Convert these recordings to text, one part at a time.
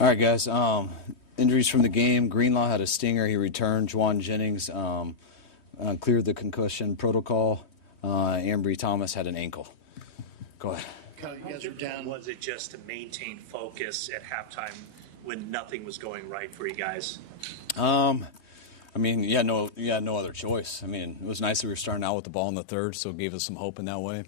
All right, guys. Injuries from the game. Greenlaw had a stinger. He returned. Juwan Jennings cleared the concussion protocol. Ambry Thomas had an ankle. Go ahead. Kyle, you guys are down. Was it just to maintain focus at halftime when nothing was going right for you guys? I mean, you had no other choice. I mean, it was nice that we were starting out with the ball in the third, so it gave us some hope in that way.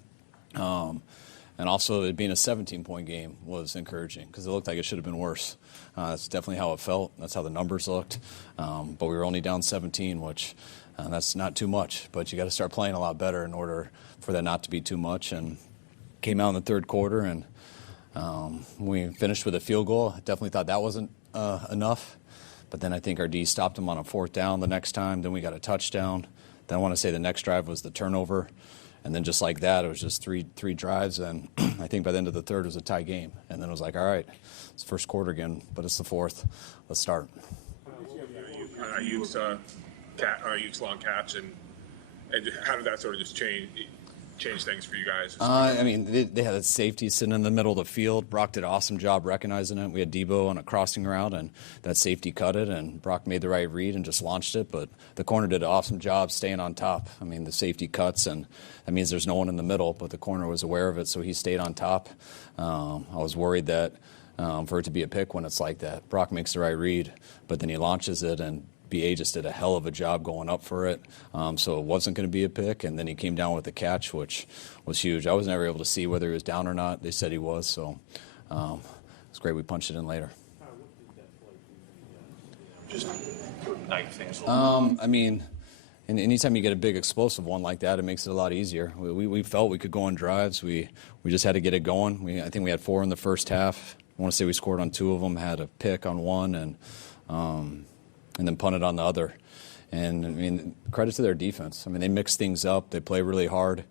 And also, it being a 17-point game was encouraging because it looked like it should have been worse. That's definitely how it felt. That's how the numbers looked. But we were only down 17, which that's not too much. But you got to start playing a lot better in order for that not to be too much. And came out in the third quarter, and we finished with a field goal. I definitely thought that wasn't enough. But then I think our D stopped him on a fourth down the next time. Then we got a touchdown. Then I want to say the next drive was the turnover. And then just like that, it was just three drives. And I think by the end of the third, it was a tie game. And then it was like, all right, it's the first quarter again, but it's the fourth. Let's start. Ayuk's long catch, and how did that sort of just change things for you guys? I mean, they had a safety sitting in the middle of the field. Brock did an awesome job recognizing it. We had Debo on a crossing route, and that safety cut it, and Brock made the right read and just launched it. But the corner did an awesome job staying on top. I mean, the safety cuts, and that means there's no one in the middle, but the corner was aware of it, so he stayed on top. I was worried that for it to be a pick when it's like that. Brock makes the right read, but then he launches it, and BA just did a hell of a job going up for it, so it wasn't going to be a pick, and then he came down with the catch, which was huge. I was never able to see whether he was down or not. They said he was, so it's great we punched it in later. Just night things. I mean, and anytime you get a big explosive one like that, it makes it a lot easier. We felt we could go on drives. We just had to get it going. I think we had 4 in the first half. I want to say we scored on 2 of them, had a pick on 1, and then punted on the other. And, I mean, credit to their defense. I mean, they mix things up. They play really hard.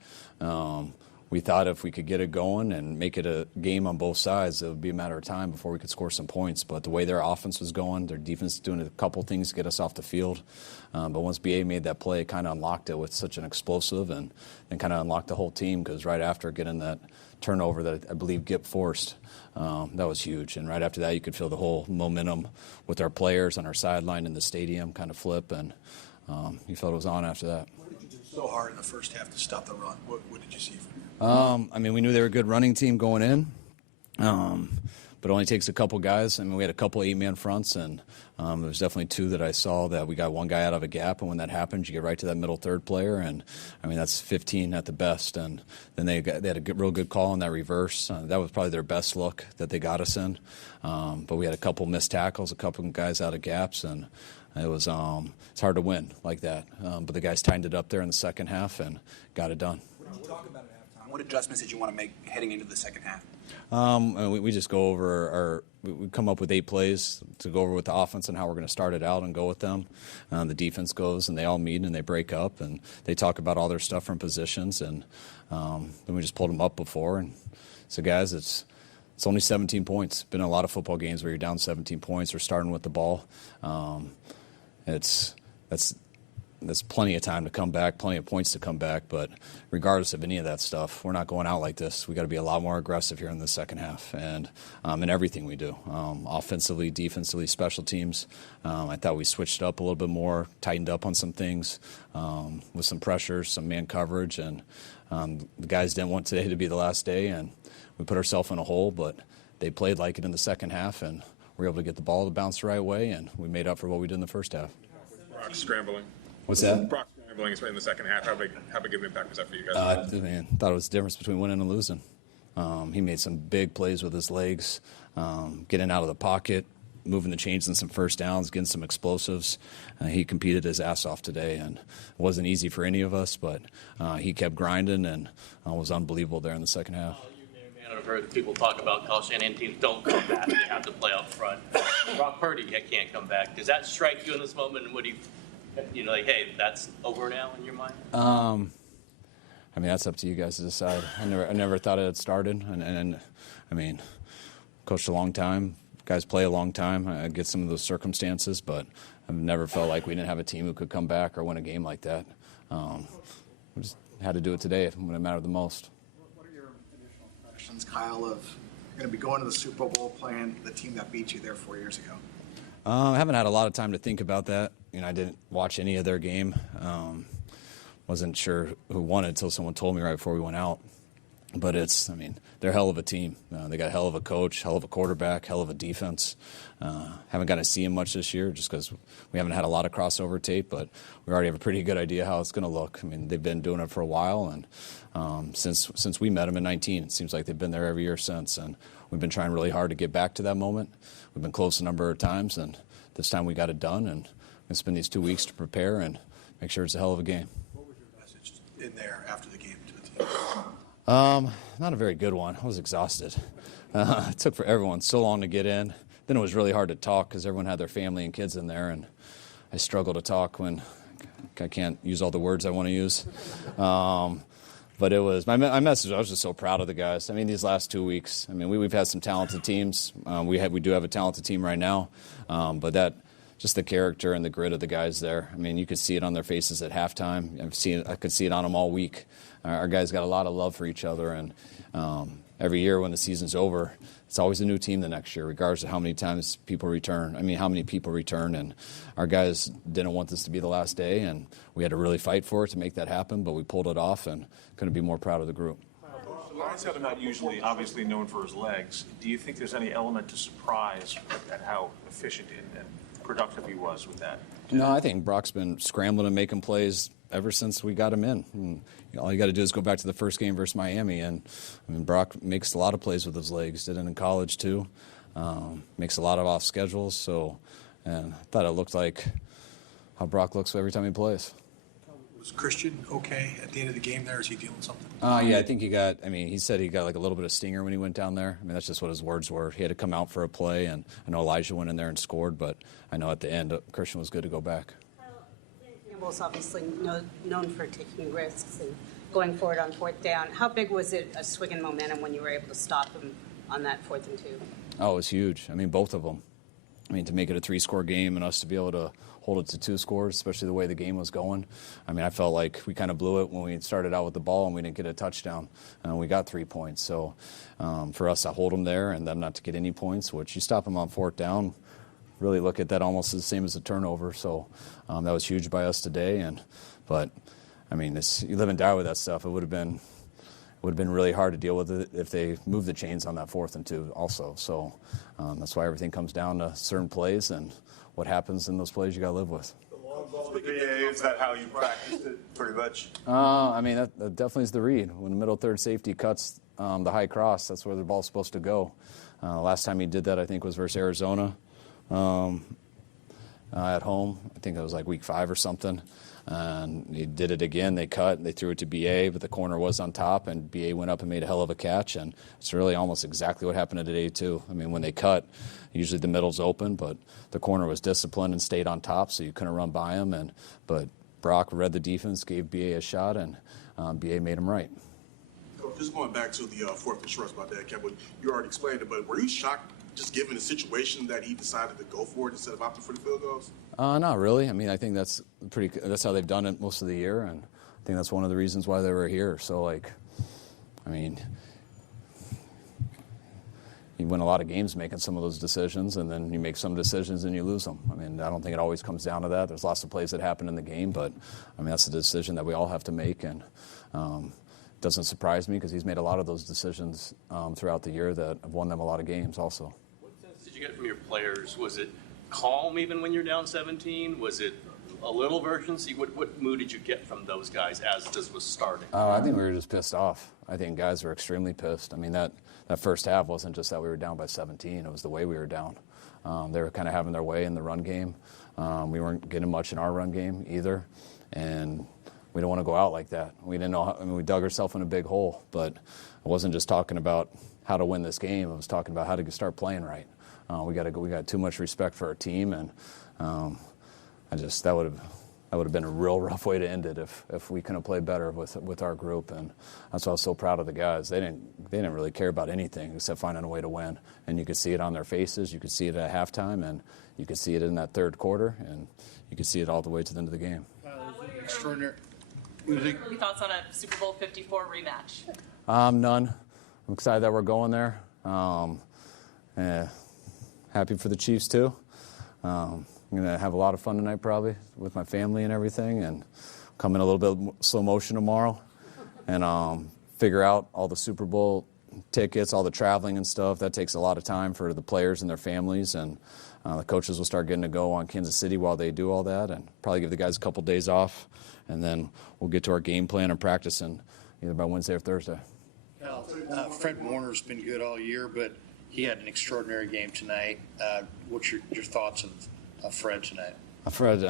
We thought if we could get it going and make it a game on both sides, it would be a matter of time before we could score some points. But the way their offense was going, their defense doing a couple things to get us off the field. But once BA made that play, it kind of unlocked it with such an explosive and kind of unlocked the whole team because right after getting that turnover that I believe Gipp forced, that was huge. And right after that, you could feel the whole momentum with our players on our sideline in the stadium kind of flip, and you felt it was on after that. What did you do so hard in the first half to stop the run? What did you see from you? I mean, we knew they were a good running team going in, but it only takes a couple guys. I mean, we had a couple 8-man fronts, and there's definitely 2 that I saw that we got one guy out of a gap, and when that happens, you get right to that middle third player, and I mean, that's 15 at the best. And then they had a real good call on that reverse. That was probably their best look that they got us in. But we had a couple missed tackles, a couple guys out of gaps, and it was it's hard to win like that. But the guys tightened it up there in the second half and got it done. What did you talk about at halftime? What adjustments did you want to make heading into the second half? We just go over we come up with 8 plays to go over with the offense and how we're going to start it out and go with them. The defense goes and they all meet and they break up and they talk about all their stuff from positions, and then we just pulled them up before. And so, guys, it's only 17 points. Been a lot of football games where you're down 17 points or starting with the ball. That's plenty of time to come back, plenty of points to come back. But regardless of any of that stuff, we're not going out like this. We got to be a lot more aggressive here in the second half, and in everything we do, offensively, defensively, special teams. I thought we switched up a little bit more, tightened up on some things with some pressure, some man coverage, and the guys didn't want today to be the last day, and we put ourselves in a hole. But they played like it in the second half, and we were able to get the ball to bounce the right way, and we made up for what we did in the first half. Brock scrambling. What's that? Brock scrambling in the second half. How big of an impact was that for you guys? I thought it was the difference between winning and losing. He made some big plays with his legs, getting out of the pocket, moving the chains in some first downs, getting some explosives. He competed his ass off today, and it wasn't easy for any of us, but he kept grinding and was unbelievable there in the second half. I've heard people talk about Kyle Shanahan teams don't come back. They have to play up front. Brock Purdy can't come back. Does that strike you in this moment? And would you know, like, hey, that's over now in your mind? I mean, that's up to you guys to decide. I never thought it had started, and I mean, coached a long time. Guys play a long time. I get some of those circumstances, but I've never felt like we didn't have a team who could come back or win a game like that. We just had to do it today when it mattered the most. What are your initial impressions, Kyle, of You're going to be going to the Super Bowl playing the team that beat you there 4 years ago. I haven't had a lot of time to think about that. I didn't watch any of their game. Wasn't sure who won it until someone told me right before we went out. But they're a hell of a team. They got a hell of a coach, hell of a quarterback, hell of a defense. Haven't got to see him much this year just because we haven't had a lot of crossover tape, but we already have a pretty good idea how it's going to look. They've been doing it for a while, and since we met them in 19, it seems like they've been there every year since, and we've been trying really hard to get back to that moment. We've been close a number of times, and this time we got it done, and we're going to spend these 2 weeks to prepare and make sure it's a hell of a game. What was your message in there after the game to the team? Not a very good one. I was exhausted. It took for everyone so long to get in. Then it was really hard to talk because everyone had their family and kids in there, and I struggle to talk when I can't use all the words I want to use. But it was my message. I was just so proud of the guys. These last 2 weeks. We've had some talented teams. We do have a talented team right now, but that. Just the character and the grit of the guys there. You could see it on their faces at halftime. I could see it on them all week. Our guys got a lot of love for each other, and every year when the season's over, it's always a new team the next year, regardless of how many times people return. How many people return, and our guys didn't want this to be the last day, and we had to really fight for it to make that happen, but we pulled it off, and couldn't be more proud of the group. Line's not usually obviously known for his legs. Do you think there's any element to surprise at how efficient and productive he was with that? No, I think Brock's been scrambling and making plays ever since we got him in. And, all you got to do is go back to the first game versus Miami, and Brock makes a lot of plays with his legs. Did it in college too. Makes a lot of off schedules. And I thought it looked like how Brock looks every time he plays. Was Christian okay at the end of the game there? Is he dealing with something? Yeah, I think he said he got like a little bit of stinger when he went down there. That's just what his words were. He had to come out for a play, and I know Elijah went in there and scored, but I know at the end, Christian was good to go back. Campbell's obviously known for taking risks and going forward on fourth down. How big was it a swing in momentum when you were able to stop him on that 4th and 2? Oh, it was huge. Both of them. To make it a 3-score game and us to be able to hold it to 2 scores, especially the way the game was going. I felt like we kind of blew it when we started out with the ball and we didn't get a touchdown. We got 3 points. So for us to hold them there and them not to get any points, which you stop them on 4th down, really look at that almost the same as a turnover. So that was huge by us today. But you live and die with that stuff. It would have been really hard to deal with it if they moved the chains on that 4th and 2 also. So that's why everything comes down to certain plays, and what happens in those plays you got to live with. The long ball to BA, is that how you practiced it pretty much? That definitely is the read. When the middle third safety cuts the high cross, that's where the ball's supposed to go. Last time he did that, I think, was versus Arizona at home. I think it was like week 5 or something. And he did it again. They cut, they threw it to BA, but the corner was on top, and BA went up and made a hell of a catch. And it's really almost exactly what happened today, too. When they cut, usually the middle's open, but the corner was disciplined and stayed on top, so you couldn't run by him. But Brock read the defense, gave BA a shot, and BA made him right. Just going back to the 4th and shorts about that, Campbell, you already explained it, but were you shocked just given the situation that he decided to go for it instead of opting for the field goals? Not really. I think that's how they've done it most of the year, and I think that's one of the reasons why they were here. So, you win a lot of games making some of those decisions, and then you make some decisions and you lose them. I don't think it always comes down to that. There's lots of plays that happen in the game, but that's a decision that we all have to make, and it doesn't surprise me because he's made a lot of those decisions throughout the year that have won them a lot of games also. What sense did you get from your players? Was it calm even when you're down 17? Was it a little of urgency? What mood did you get from those guys as this was starting? I think we were just pissed off. I think guys were extremely pissed. That first half wasn't just that we were down by 17. It was the way we were down. They were kind of having their way in the run game. We weren't getting much in our run game either. And we don't want to go out like that. We didn't know we dug ourselves in a big hole. But I wasn't just talking about how to win this game. I was talking about how to start playing right. We got too much respect for our team, and that would have been a real rough way to end it if we couldn't play better with our group. And that's why I was so proud of the guys. They didn't really care about anything except finding a way to win. And you could see it on their faces. You could see it at halftime, and you could see it in that 3rd quarter, and you could see it all the way to the end of the game. Extraordinary. Early thoughts on a Super Bowl 54 rematch? None. I'm excited that we're going there. Happy for the Chiefs too. I'm going to have a lot of fun tonight probably with my family and everything, and come in a little bit slow motion tomorrow and figure out all the Super Bowl tickets, all the traveling and stuff. That takes a lot of time for the players and their families, and the coaches will start getting to go on Kansas City while they do all that, and probably give the guys a couple days off, and then we'll get to our game plan and practicing either by Wednesday or Thursday. Fred Warner's been good all year, but he had an extraordinary game tonight. What's your thoughts of Fred tonight? Fred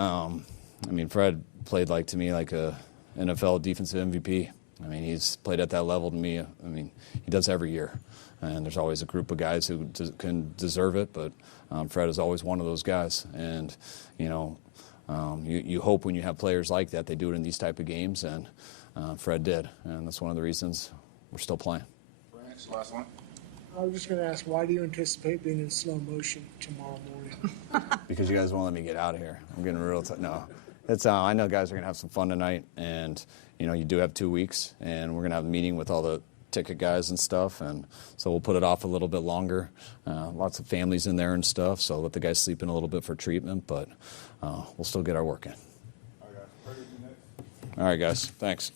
played to me like a NFL defensive MVP. I mean, he's played at that level to me. I mean, he does every year. And there's always a group of guys who can deserve it, but Fred is always one of those guys. And, you hope when you have players like that, they do it in these type of games, and Fred did. And that's one of the reasons we're still playing. Next, last one. I was just going to ask, why do you anticipate being in slow motion tomorrow morning? Because you guys won't let me get out of here. I'm getting real no. It's I know guys are going to have some fun tonight, and you do have 2 weeks, and we're going to have a meeting with all the ticket guys and stuff, and so we'll put it off a little bit longer. Lots of families in there and stuff, so let the guys sleep in a little bit for treatment, but we'll still get our work in. All right, guys. Thanks.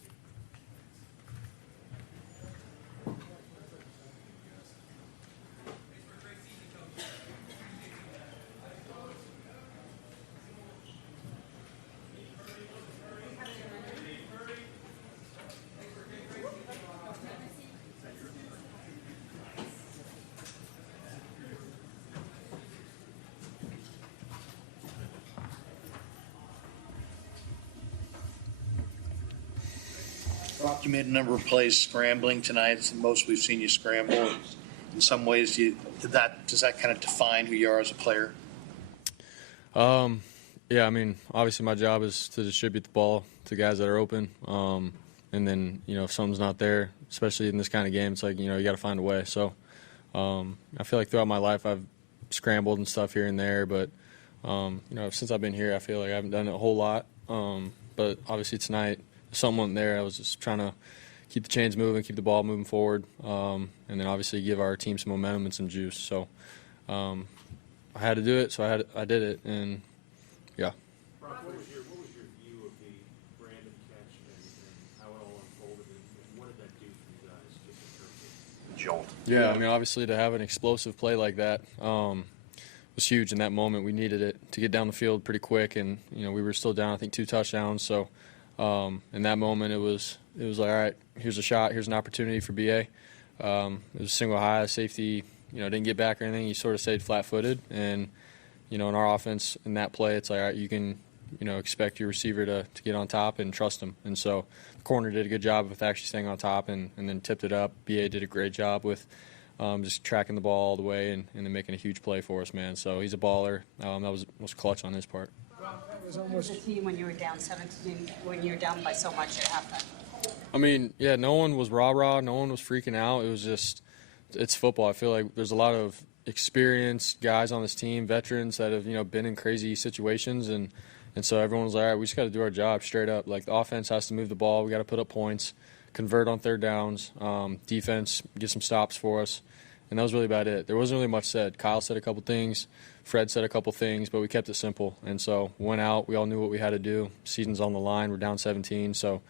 Brock, you made a number of plays scrambling tonight. It's the most we've seen you scramble. In some ways, does that kind of define who you are as a player? Yeah, I mean, obviously my job is to distribute the ball to guys that are open. And then, if something's not there, especially in this kind of game, it's like, you got to find a way. So I feel like throughout my life I've scrambled and stuff here and there, but, since I've been here, I feel like I haven't done it a whole lot. But obviously tonight, someone there, I was just trying to keep the chains moving, keep the ball moving forward, and then obviously give our team some momentum and some juice. So I had to do it, so I did it, and yeah. Brock, what was your view of the Brandon catch and how it all unfolded, and what did that do for you guys just in terms of jolt? Yeah, I mean, obviously to have an explosive play like that was huge in that moment. We needed it to get down the field pretty quick, and we were still down, I think, 2 touchdowns. So in that moment, it was like, all right, here's a shot, here's an opportunity for BA. It was a single high safety, didn't get back or anything. He sort of stayed flat-footed, and in our offense, in that play, it's like, all right, you can expect your receiver to get on top and trust him. And so the corner did a good job with actually staying on top and then tipped it up. BA did a great job with just tracking the ball all the way and then making a huge play for us, man. So he's a baller. That was clutch on his part. That was almost the team when you were down 17, when you were down by so much at halftime. I mean, yeah, no one was rah-rah. No one was freaking out. It was just, it's football. I feel like there's a lot of experienced guys on this team, veterans that have, been in crazy situations. And so everyone was like, all right, we just got to do our job straight up. Like, the offense has to move the ball. We got to put up points, convert on third downs, defense, get some stops for us. And that was really about it. There wasn't really much said. Kyle said a couple things. Fred said a couple things, but we kept it simple. And so went out. We all knew what we had to do. Season's on the line. We're down 17. So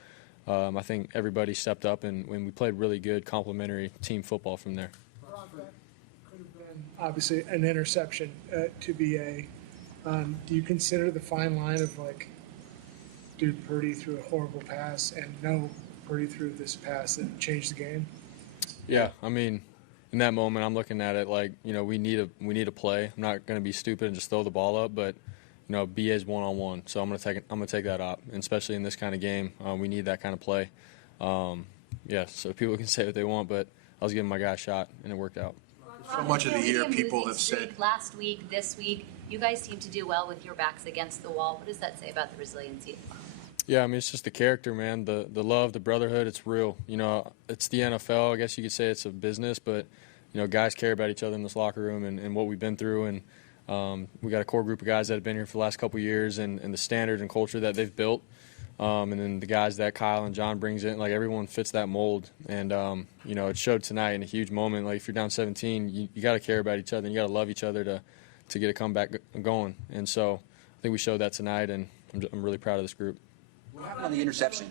I think everybody stepped up, and we played really good complementary team football from there. Could have been, obviously, an interception to BA. Do you consider the fine line of, dude, Purdy threw a horrible pass, and no, Purdy threw this pass that changed the game? Yeah, I mean, in that moment, I'm looking at it like, we need a play. I'm not going to be stupid and just throw the ball up, but BA's one-on-one, so I'm gonna take that up, and especially in this kind of game, we need that kind of play. So people can say what they want, but I was giving my guy a shot, and it worked out. So much of the year, people have said last week, this week, you guys seem to do well with your backs against the wall. What does that say about the resiliency? Yeah, I mean, it's just the character, man. The love, the brotherhood, it's real. It's the NFL. I guess you could say it's a business, but guys care about each other in this locker room and what we've been through, and we got a core group of guys that have been here for the last couple of years, and the standard and culture that they've built And then the guys that Kyle and John brings in, like everyone fits that mold. And, you know, it showed tonight in a huge moment. Like if you're down 17, you got to care about each other and you got to love each other to get a comeback going. And so I think we showed that tonight, and I'm really proud of this group. What happened on the interception?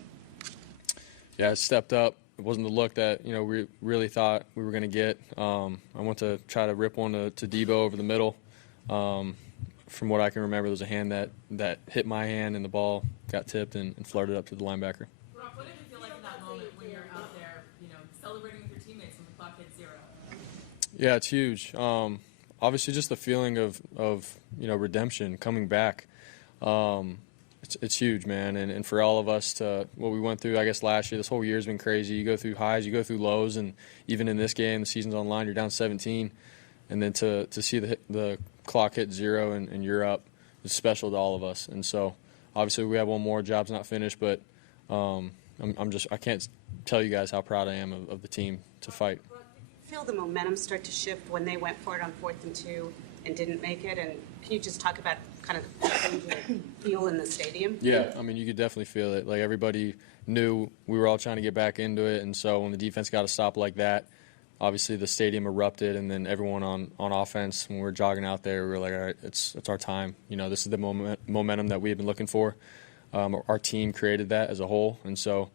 Yeah, it stepped up. It wasn't the look that, you know, we really thought we were going to get. I went to try to rip one to Debo over the middle. From what I can remember, there was a hand that hit my hand, and the ball got tipped and floated up to the linebacker. Rob, what did it feel like in that moment when you're out there, you know, celebrating with your teammates when the clock hit 0? Yeah, it's huge. Obviously, just the feeling of you know, redemption, coming back. It's huge, man. And for all of us to what we went through, I guess last year, this whole year's been crazy. You go through highs, you go through lows, and even in this game, the season's on the line. You're down 17, and then to see the clock hit 0 and you're up is special to all of us. And so, obviously, we have one more. Job's not finished, but I can't tell you guys how proud I am of the team to fight. Feel the momentum start to shift when they went for it on 4th and 2 and didn't make it? And can you just talk about kind of the feel in the stadium? Yeah, I mean, you could definitely feel it. Like, everybody knew we were all trying to get back into it, and so when the defense got a stop like that, obviously the stadium erupted, and then everyone on offense, when we were jogging out there, we were like, all right, it's our time. You know, this is the momentum that we have been looking for. Our team created that as a whole, and so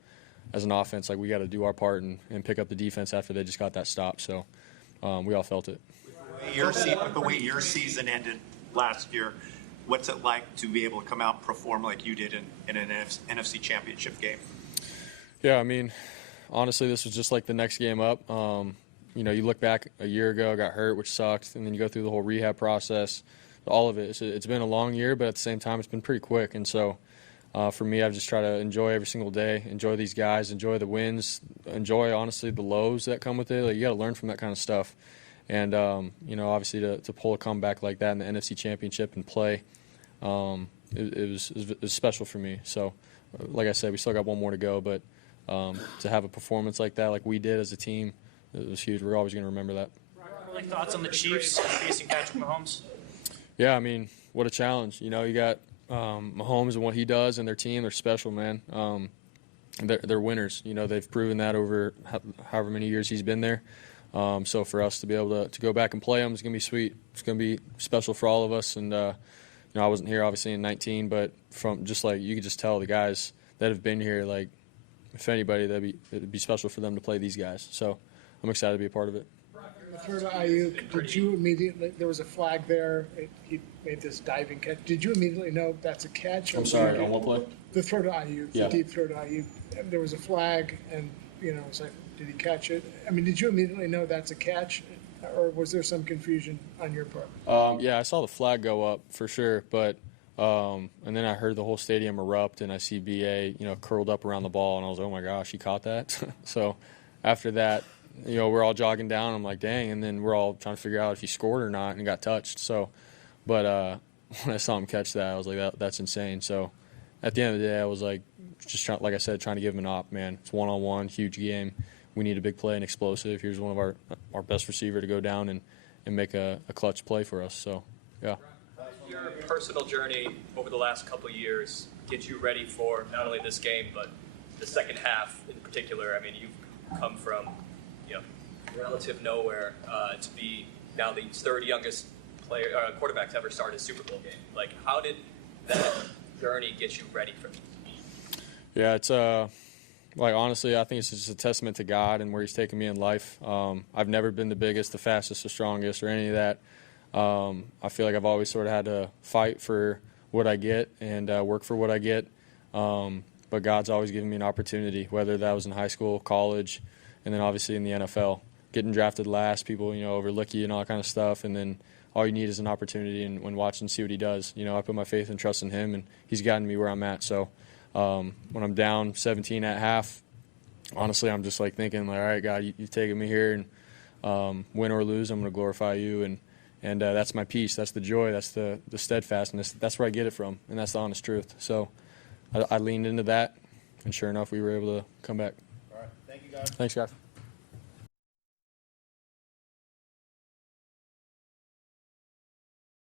as an offense, like, we got to do our part and pick up the defense after they just got that stop. So we all felt it. With the way your season ended last year, what's it like to be able to come out and perform like you did in an NFC Championship game? Yeah, I mean, honestly, this was just like the next game up. You know, you look back a year ago, got hurt, which sucked, and then you go through the whole rehab process, all of it. It's been a long year, but at the same time, it's been pretty quick. And so for me, I've just tried to enjoy every single day, enjoy these guys, enjoy the wins, enjoy, honestly, the lows that come with it. Like, you got to learn from that kind of stuff. And, you know, obviously to pull a comeback like that in the NFC Championship and play, it was special for me. So, like I said, we still got one more to go, but to have a performance like that, like we did as a team, it was huge. We're always going to remember that. Any thoughts on the Chiefs facing Patrick Mahomes? Yeah, I mean, what a challenge. You know, you got Mahomes and what he does and their team. They're special, man. They're winners. You know, they've proven that over however many years he's been there. So for us to be able to go back and play them is going to be sweet. It's going to be special for all of us. And, you know, I wasn't here, obviously, in 19, but from just like you could just tell the guys that have been here, like, if anybody, it'd be special for them to play these guys. So I'm excited to be a part of it. The throw to Ayuk, did you immediately, there was a flag there, he made this diving catch. Did you immediately know that's a catch? I'm sorry, on what play? The throw to Ayuk, yeah. The deep throw to Ayuk. There was a flag, and, you know, it's like, did he catch it? I mean, did you immediately know that's a catch, or was there some confusion on your part? Yeah, I saw the flag go up for sure, but and then I heard the whole stadium erupt, and I see BA, you know, curled up around the ball, and I was like, oh my gosh, he caught that. So after that, you know, we're all jogging down. I'm like, dang, and then we're all trying to figure out if he scored or not, and got touched. So, but when I saw him catch that, I was like, that's insane. So at the end of the day, I was like, just like I said, trying to give him an op, man. It's one-on-one, huge game. We need a big play and explosive. Here's one of our best receiver to go down and make a clutch play for us. So, yeah. Your personal journey over the last couple of years get you ready for not only this game, but the second half in particular. I mean, you've come from, you know, relative nowhere to be now the third youngest quarterback to ever start a Super Bowl game. Like, how did that journey get you ready for this? Yeah, it's like, honestly, I think it's just a testament to God and where He's taken me in life. I've never been the biggest, the fastest, the strongest, or any of that. I feel like I've always sort of had to fight for what I get and work for what I get. But God's always given me an opportunity, whether that was in high school, college, and then obviously in the NFL. Getting drafted last, people, you know, overlook you and all that kind of stuff, and then all you need is an opportunity and watch and see what He does. You know, I put my faith and trust in Him, and He's gotten me where I'm at. So when I'm down 17 at half, honestly, I'm just like thinking, like, all right, God, you've taken me here, and win or lose, I'm going to glorify You, and that's my peace, that's the joy, that's the steadfastness. That's where I get it from, and that's the honest truth. So I leaned into that, and sure enough, we were able to come back. All right, thank you, guys. Thanks, guys.